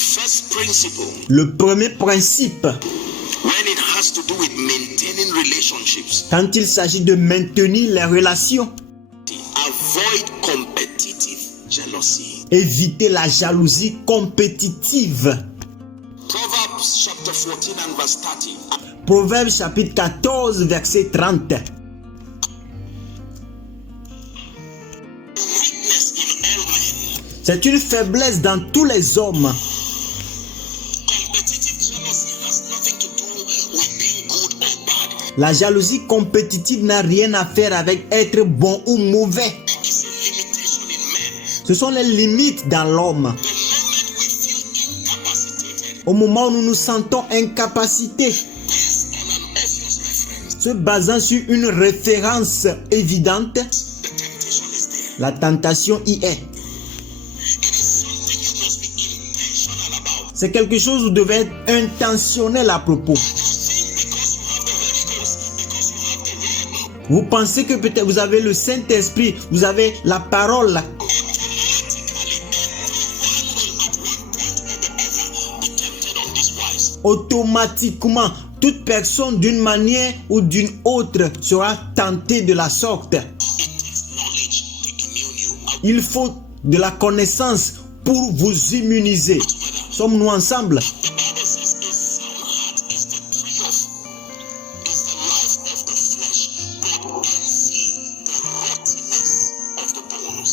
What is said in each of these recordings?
first principle, Le premier principe, when it has to do with maintaining relationships, quand il s'agit de maintenir les relations, avoid competitive jealousy. éviter la jalousie compétitive. Proverbs chapter 14 and verse 30. Proverbe chapitre 14, verset 30. Weakness in all men. C'est une faiblesse dans tous les hommes. Competitive jealousy has nothing to do with being good or bad. La jalousie compétitive n'a rien à faire avec être bon ou mauvais. It's a limitation in men. Ce sont les limites dans l'homme. The moment we feel incapacitated, Au moment où nous nous sentons incapacités, based on an obvious reference, se basant sur une référence évidente, the temptation is there. la tentation y est. It is something you must be intentional about. C'est quelque chose où vous devez être intentionnel à propos. You think because you have the Holy Ghost, because you have the word, Vous pensez que peut-être vous avez le Saint-Esprit, vous avez la parole. automatically everyone will at one point or the other be tempted on this wise. Automatiquement, toute personne d'une manière ou d'une autre sera tentée de la sorte. It takes knowledge to immune you. Il faut de la connaissance pour vous immuniser. Sommes-nous ensemble? The Bible says a sound heart is the tree of, is the life of the flesh, but envy the rottenness of the bones.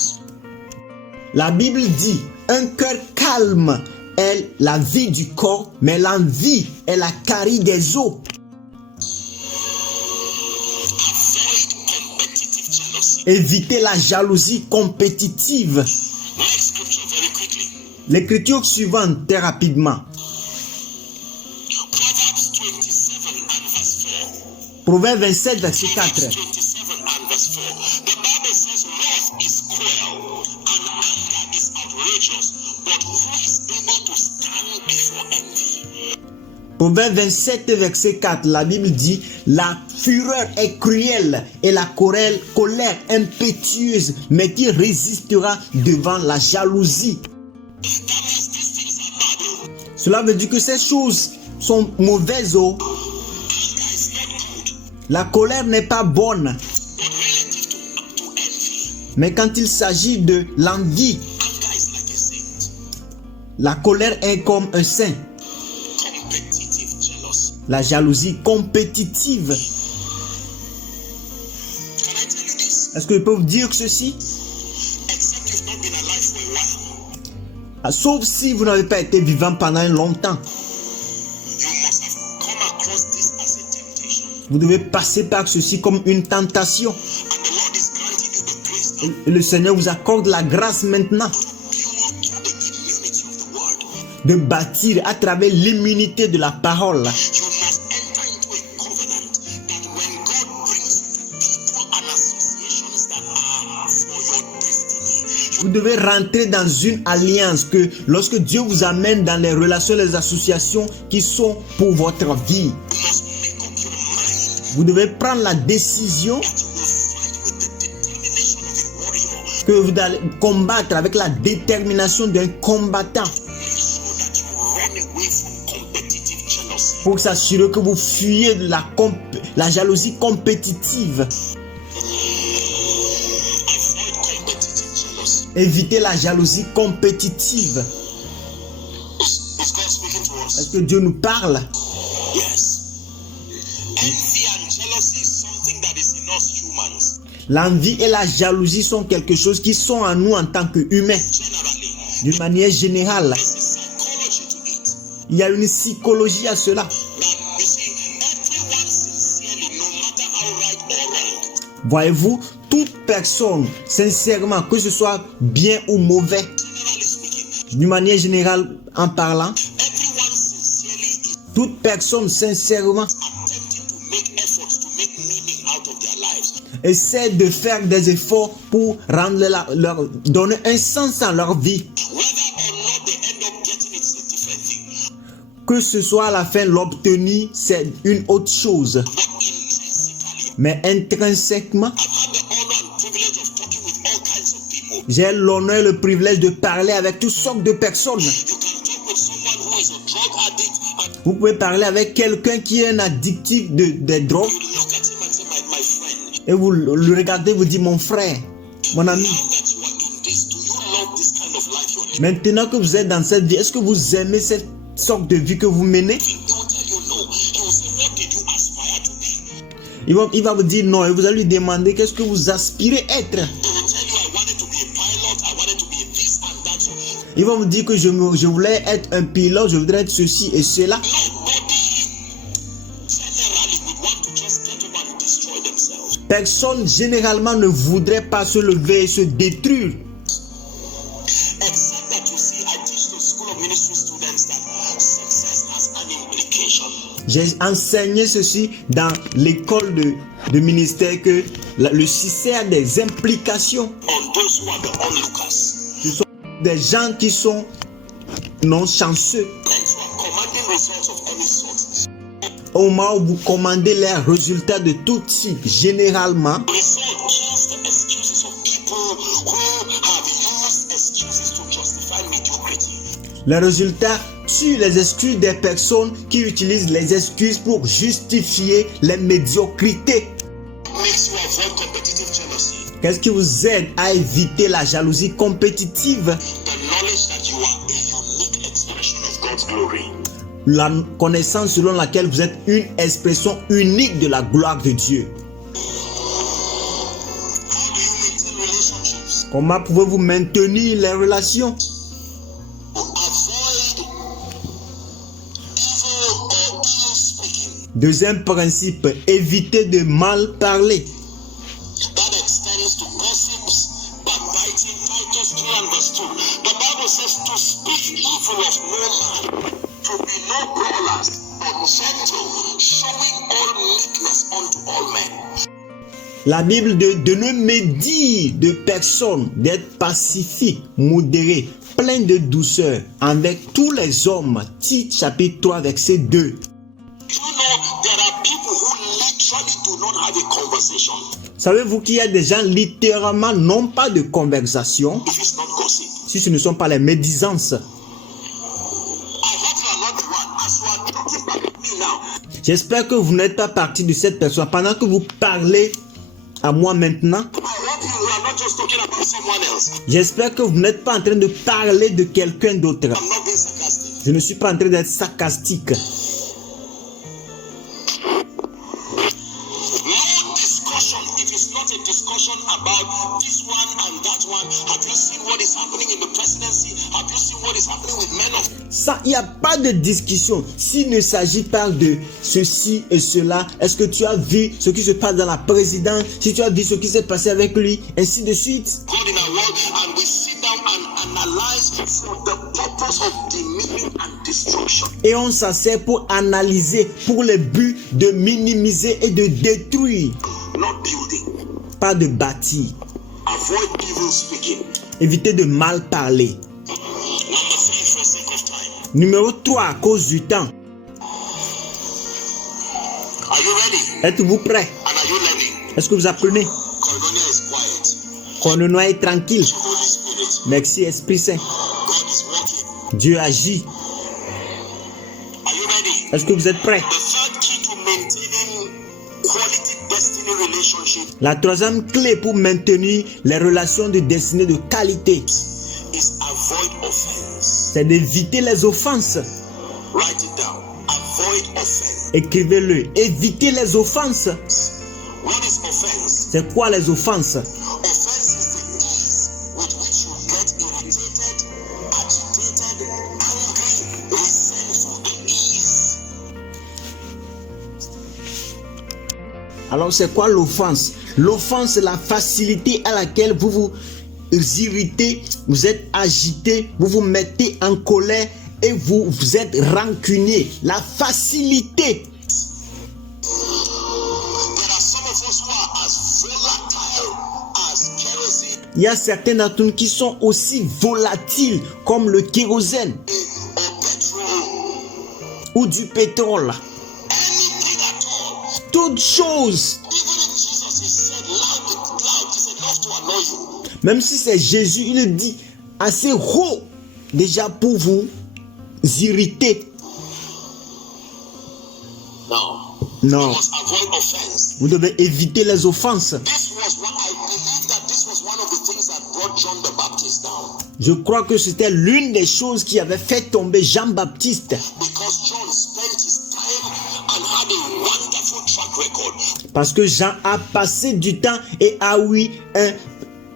La Bible dit, un cœur calme est la vie du corps, mais l'envie est la carie des os. Avoid competitive jealousy. Évitez la jalousie compétitive. Next scripture very quickly. L'écriture suivante, très rapidement. Proverbs 27 and verse 4. Proverbe 27, verset 4. Proverbs 27 and verse 4. The Bible says wrath is cruel and anger is outrageous, but who is able to stand before envy? Proverbe 27, verset 4. La Bible dit, la fureur est cruelle et la colère impétueuse, mais qui résistera devant la jalousie? That means these things are bad. Oh. Cela veut dire que ces choses sont mauvaises. Oh. Anger is not good, La colère n'est pas bonne. but relative to envy, Mais quand il s'agit de l'envie, anger is like a saint. la colère est comme un saint. Competitive jealousy. La jalousie compétitive. Can I tell you this? Est-ce que je peux vous dire ceci? Except you've not been alive for a while, Sauf si vous n'avez pas été vivant pendant longtemps. you must have come across this as a temptation. Vous devez passer par ceci comme une tentation. And the Lord is granting you the grace now Et le Seigneur vous accorde la grâce maintenant to build through the immunity of the word. de bâtir à travers l'immunité de la parole. You must enter into a covenant that when God brings you to people and associations that are for your destiny, Vous devez rentrer dans une alliance que lorsque Dieu vous amène dans les relations, les associations qui sont pour votre vie, you must make up your mind vous devez prendre la décision that you will fight with the determination of a warrior. que vous allez combattre avec la détermination d'un combattant Make sure that you run away from competitive jealousy. pour s'assurer que vous fuyez de la jalousie compétitive. Avoid competitive jealousy. Évitez la jalousie compétitive. Is God speaking to us? Est-ce que Dieu nous parle? Yes. Envy and jealousy is something that is in us humans. L'envie et la jalousie sont quelque chose qui sont en nous en tant qu'humains. Generally, D'une manière générale, there's a psychology to it. il y a une psychologie à cela. That you see, everyone sincerely, no matter how right or wrong, Voyez-vous, toute personne, sincèrement, que ce soit bien ou mauvais, generally speaking, d'une manière générale en parlant, everyone sincerely is toute personne, sincèrement, attempting to make efforts to make meaning out of their lives. essaie de faire des efforts pour donner un sens à leur vie. Whether or not they end up getting it is a different thing. Que ce soit à la fin l'obtenir, c'est une autre chose. But intrinsically, Mais intrinsèquement, I've had the honor and privilege of talking with all kinds of people. j'ai l'honneur et le privilège de parler avec toutes sortes de personnes. You can talk with someone who is a drug addict and Vous pouvez parler avec quelqu'un qui est un addictif des drogues you look at him and say, my friend, et vous le regardez, vous dites mon frère, mon ami. now that you are in this, do you love this kind of life you're living? Maintenant que vous êtes dans cette vie, est-ce que vous aimez cette sorte de vie que vous menez? He will tell you no. He will say, what did you aspire to be? Il va vous dire non et vous allez lui demander qu'est-ce que vous aspirez être. He will tell you, I wanted to be a pilot, I wanted to be a this and that. So Il va vous dire que je voulais être un pilote, je voudrais être ceci et cela. nobody generally would want to just get up and destroy themselves. Personne généralement ne voudrait pas se lever et se détruire. Except that you see, I teach the School of Ministry students that success has an implication. J'ai enseigné ceci dans l'école de ministère que le succès a des implications. On those who are the onlookers. Ce sont des gens qui sont non chanceux. Men who are commanding results of any sort. Au moment où vous commandez les résultats de tout type, généralement, Result kills the excuses of people who have used excuses to justify mediocrity. les résultats tuent les excuses des personnes qui utilisent les excuses pour justifier les médiocrités. Makes you avoid competitive jealousy. Qu'est-ce qui vous aide à éviter la jalousie compétitive? The knowledge that you are a unique expression of God's glory. La connaissance selon laquelle vous êtes une expression unique de la gloire de Dieu. How do you maintain relationships? Comment pouvez-vous maintenir les relations? Avoid evil or ill speaking. Deuxième principe, évitez de mal parler. That extends to gossips, backbiting. Titus 3 and verse 2. The Bible says to speak evil of no man, to be no brawlers, but gentle, showing all meekness unto all men. La Bible de ne médire de personne, d'être pacifique, modéré, plein de douceur avec tous les hommes. Tite chapitre 3 verset 2. You know, there are people who literally do not have a conversation Savez-vous qu'il y a des gens littéralement n'ont pas de conversation if it's not gossip. si ce ne sont pas les médisances? I hope you are not the one. As you are talking back with me now, J'espère que vous n'êtes pas partie de cette personne. Pendant que vous parlez à moi maintenant, I hope you are not just talking about someone else. j'espère que vous n'êtes pas en train de parler de quelqu'un d'autre. I'm not being sarcastic. Je ne suis pas en train d'être sarcastique. No discussion if it's not a discussion about this one and that one. Have you seen what is happening in the presidency? Have you seen what is happening with men of Ça, il n'y a pas de discussion. S'il ne s'agit pas de ceci et cela, est-ce que tu as vu ce qui se passe dans la présidence? Si tu as vu ce qui s'est passé avec lui, ainsi de suite. God in our world, and we sit down and analyze for the purpose of demeaning and destruction. Et on s'assied pour analyser, pour le but de minimiser et de détruire, Not building. pas de bâtir. Avoid evil speaking. Évitez de mal parler. Number 3, for sake of time. Numéro 3, à cause du temps. Are you ready? Êtes-vous prêts? And are you learning? Est-ce que vous apprenez? Koinonia is quiet. Koinonia est tranquille. Holy Spirit. Merci Esprit Saint. God is working. Dieu agit. Are you ready? Est-ce que vous êtes prêts? The third key to maintaining quality destiny relationship La troisième clé pour maintenir les relations de destinée de qualité, is avoid offense. c'est d'éviter les offenses. Write it down. Avoid offense. Écrivez-le. Évitez les offenses. What is offense? C'est quoi les offenses? Offense is the ease with which you get irritated, agitated, angry, resentful. The ease. Alors c'est quoi l'offense? L'offense, c'est la facilité à laquelle vous vous irritez, vous êtes agité, vous vous mettez en colère et vous êtes rancunier. La facilité. There are some of us who are as volatile as kerosene Il y a certains d'entre nous qui sont aussi volatiles comme le kérosène or petrol. ou du pétrole. Anything at all. Toute chose. Even if Jesus is said loud is enough to annoy you. Même si c'est Jésus, il le dit assez haut déjà pour vous irriter. No. Non, You must avoid offense. vous devez éviter les offenses. This was what I believe that this was one of the things that brought John the Baptist down. Je crois que c'était l'une des choses qui avait fait tomber Jean-Baptiste. Because John spent his time and had a wonderful track record. Parce que Jean a passé du temps et a eu un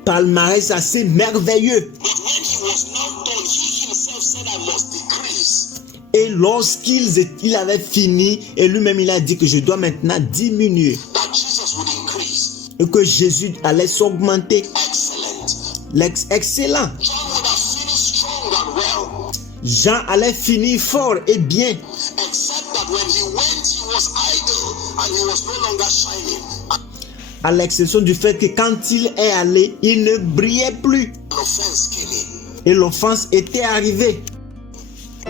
palmarès assez merveilleux. But when he was now done, he himself said, I must decrease. Et lorsqu'il avait fini, et lui-même il a dit que je dois maintenant diminuer. That Jesus would increase. Et que Jésus allait s'augmenter. Excellent. Excellent. John would have finished strong and well. Jean allait finir fort et bien. Except that when he went, he was idle and he was no longer shining. À l'exception du fait que quand il est allé, il ne brillait plus. An offense came in. Et l'offense était arrivée.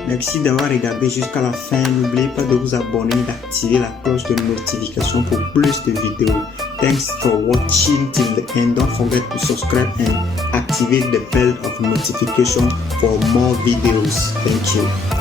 Merci d'avoir regardé jusqu'à la fin. N'oubliez pas de vous abonner et d'activer la cloche de notification pour plus de vidéos. Thanks for watching till the end. Don't forget to subscribe and activate the bell of notification for more videos. Thank you.